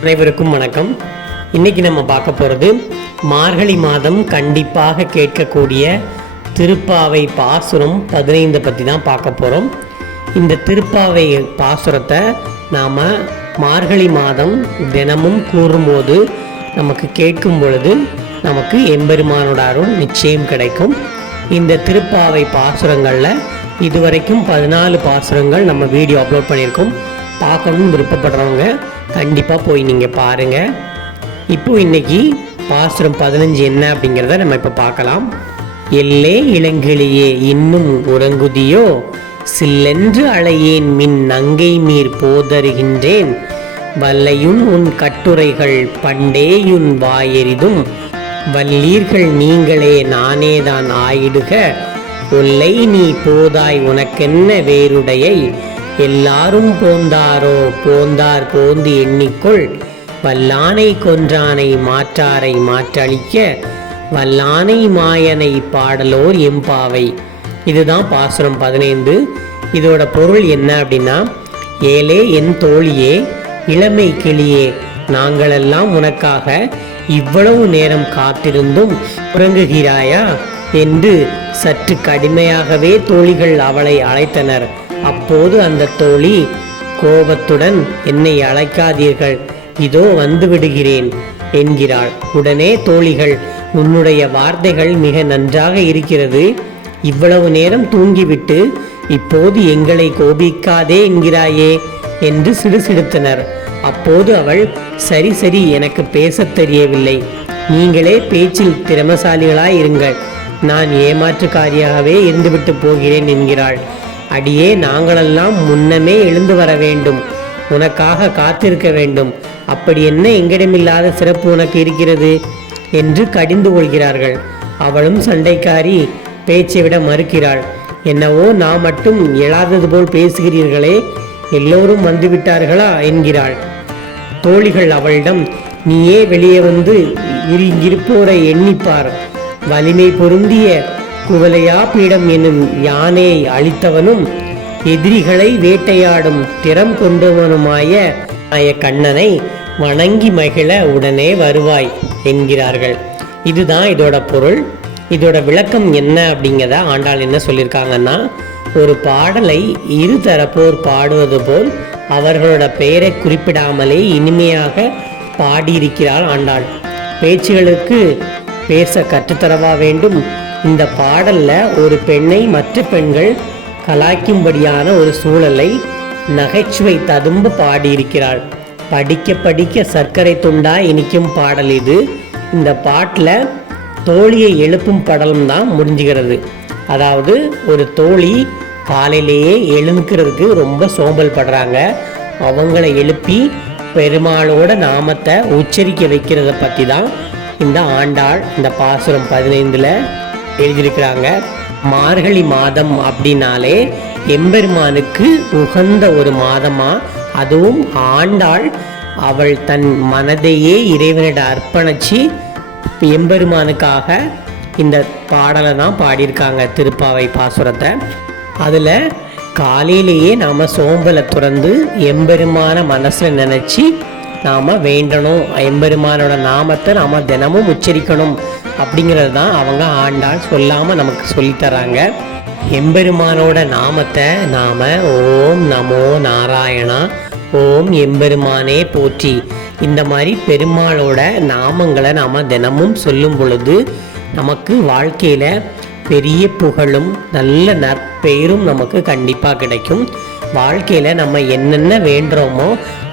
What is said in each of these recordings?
அனைவருக்கும் வணக்கம். இன்னைக்கு நம்ம பார்க்க போகிறது மார்கழி மாதம் கண்டிப்பாக கேட்கக்கூடிய திருப்பாவை பாசுரம் பதினைந்து பற்றி தான் பார்க்க போகிறோம் இந்த திருப்பாவை பாசுரத்தை நாம் மார்கழி மாதம் தினமும் கூறும்போது நமக்கு கேட்கும் பொழுது நமக்கு எம்பெருமானோட அருள் நிச்சயம் கிடைக்கும். இந்த திருப்பாவை பாசுரங்களில் இதுவரைக்கும் பதினாலு பாசுரங்கள் நம்ம வீடியோ அப்லோட் பண்ணியிருக்கோம். பார்க்கணும்னு விருப்பப்படுறவங்க கண்டிப்பாக போய் நீங்கள் பாருங்கள் இப்போ இன்னைக்கு பாசுரம் பதினஞ்சு என்ன அப்படிங்கிறத நம்ம இப்போ பார்க்கலாம். எல்லே இளங்கிளியே இன்னும் உறங்குதியோ? சில்லென்று அழையேன் மின் நங்கை மீர் போதருகின்றேன். வல்லையும் உன் கட்டுரைகள் பண்டேயுன் வாயெரிதும். வல்லீர்கள் நீங்களே நானேதான் ஆயிடுக. ஒல்லை நீ போதாய் உனக்கென்ன வேறுடையை எல்லாரும் போந்தாரோ? போந்தார் போந்து எண்ணிக்கொள். வல்லானை கொன்றானை மாற்றாரை மாற்றளிக்க. வல்லானை மாயனை பாடலோர் எம்பாவை இதுதான் பாசுரம் பதினைந்து. இதோட பொருள் என்ன அப்படின்னா ஏலே என் தோழியே இளமை கிளியே நாங்களெல்லாம் உனக்காக இவ்வளவு நேரம் காத்திருந்தும் உறங்குகிறாயா? என்று சற்று கடுமையாகவே தோழிகள் அவளை அழைத்தனர். அப்போது அந்த தோழி கோபத்துடன் என்னை அழைக்காதீர்கள். இதோ வந்து விடுகிறேன் என்கிறாள். உடனே தோழிகள் உன்னுடைய வார்த்தைகள் மிக நன்றாக இருக்கிறது. இவ்வளவு நேரம் தூங்கிவிட்டு இப்போது எங்களை கோபிக்காதே என்கிறாயே என்று சிடுசிடுத்தனர். அப்போது அவள் சரி சரி எனக்கு பேசத் தெரியவில்லை. நீங்களே பேச்சில் திறமசாலிகளாய் இருங்கள் நான் ஏமாற்றுக்காரியாகவே இருந்துவிட்டு போகிறேன் என்கிறாள். அடியே நாங்களெல்லாம் முன்னமே எழுந்து வர வேண்டும். உனக்காக காத்திருக்க வேண்டும். அப்படி என்ன எங்கிடமில்லாத சிறப்பு உனக்கு இருக்கிறது? என்று கடிந்து கொள்கிறார்கள். அவளும் சண்டைக்காரி பேச்சை விட மறுக்கிறாள். என்னவோ நான் மட்டும் எழாதது போல் பேசுகிறீர்களே எல்லோரும் வந்துவிட்டார்களா? என்கிறாள். தோழிகள் அவளிடம் நீயே வெளியே வந்து இரு- இங்கிருப்போரை எண்ணிப்பார். வலிமை பொருந்திய குவலையா பீடம் என்னும் யானையை அழித்தவனும் எதிரிகளை வேட்டையாடும் திறம் கொண்டவனுமாய ஆய கண்ணனை வணங்கி மகிழ உடனே வருவாய் என்கிறார்கள். இதுதான் இதோட பொருள். இதோட விளக்கம் என்ன அப்படிங்கிறத ஆண்டாள் என்ன சொல்லியிருக்காங்கன்னா ஒரு பாடலை இரு தரப்போர் பாடுவது போல் அவர்களோட பெயரை குறிப்பிடாமலே இனிமையாக பாடியிருக்கிறாள் ஆண்டாள். பேச்சுகளுக்கு பேச கற்றுத்தரவா வேண்டும் இந்த பாடல்ல ஒரு பெண்ணை மற்ற பெண்கள் கலாய்க்கும்படியான ஒரு சூழலை நகைச்சுவை ததும்ப பாடியிருக்கிறாள். படிக்க படிக்க சர்க்கரை துண்டா இனிக்கும் பாடல் இது. இந்த பாட்டில் தோழியை எழுப்பும் படலம் தான் முடிஞ்சுகிறது. அதாவது ஒரு தோழி காலையிலேயே எழுந்துக்கிறதுக்கு ரொம்ப சோம்பல் படுறாங்க. அவங்கள எழுப்பி பெருமாளோட நாமத்தை உச்சரிக்க வைக்கிறத பற்றி தான் இந்த ஆண்டாள் இந்த பாசுரம் பதினைந்தில் எழுதியிருக்கிறாங்க. மார்கழி மாதம் அப்படின்னாலே எம்பெருமானுக்கு உகந்த ஒரு மாதமா? அதுவும் ஆண்டாள் அவள் தன் மனதையே இறைவனிட அர்ப்பணிச்சு எம்பெருமானுக்காக இந்த பாடலை தான் பாடியிருக்காங்க திருப்பாவை பாசுரத்தை. அதில் காலையிலேயே நாம் சோம்பலை துறந்து எம்பெருமான மனசில் நினச்சி நாம் வேண்டணும். எம்பெருமானோட நாமத்தை நாம் தினமும் உச்சரிக்கணும். அப்படிங்கிறது தான் அவங்க ஆண்டாள் சொல்லாமல் நமக்கு சொல்லித்தராங்க. எம்பெருமானோட நாமத்தை நாம் ஓம் நமோ நாராயணா ஓம் எம்பெருமானே போற்றி. இந்த மாதிரி பெருமாளோட நாமங்களை நாம் தினமும் சொல்லும் பொழுது நமக்கு வாழ்க்கையில் பெரிய புகழும் நல்ல நற்பெயரும் நமக்கு கண்டிப்பாக கிடைக்கும். வாழ்க்கையில் நம்ம என்னென்ன வேண்டுறோமோ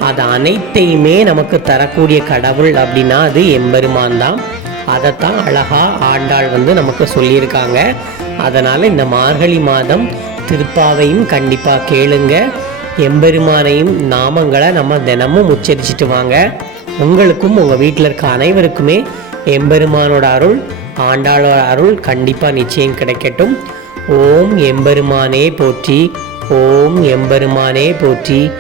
அது அனைத்தையுமே நமக்கு தரக்கூடிய கடவுள் அப்படின்னா அது எம்பெருமான் தான். அதைத்தான் அழகா ஆண்டாள் வந்து நமக்கு சொல்லியிருக்காங்க. அதனால் இந்த மார்கழி மாதம் திருப்பாவையும் கண்டிப்பாக கேளுங்க. எம்பெருமானையும் நாமங்களை நம்ம தினமும் உச்சரிச்சுட்டு வாங்க. உங்களுக்கும் உங்கள் வீட்டில் இருக்க அனைவருக்குமே எம்பெருமானோட அருள் ஆண்டாளோட அருள் கண்டிப்பாக நிச்சயம் கிடைக்கட்டும். ஓம் எம்பெருமானே போற்றி ஓம் எம்பெருமானே போற்றி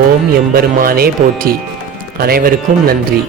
ஓம் எம்பெருமானே போற்றி. அனைவருக்கும் நன்றி.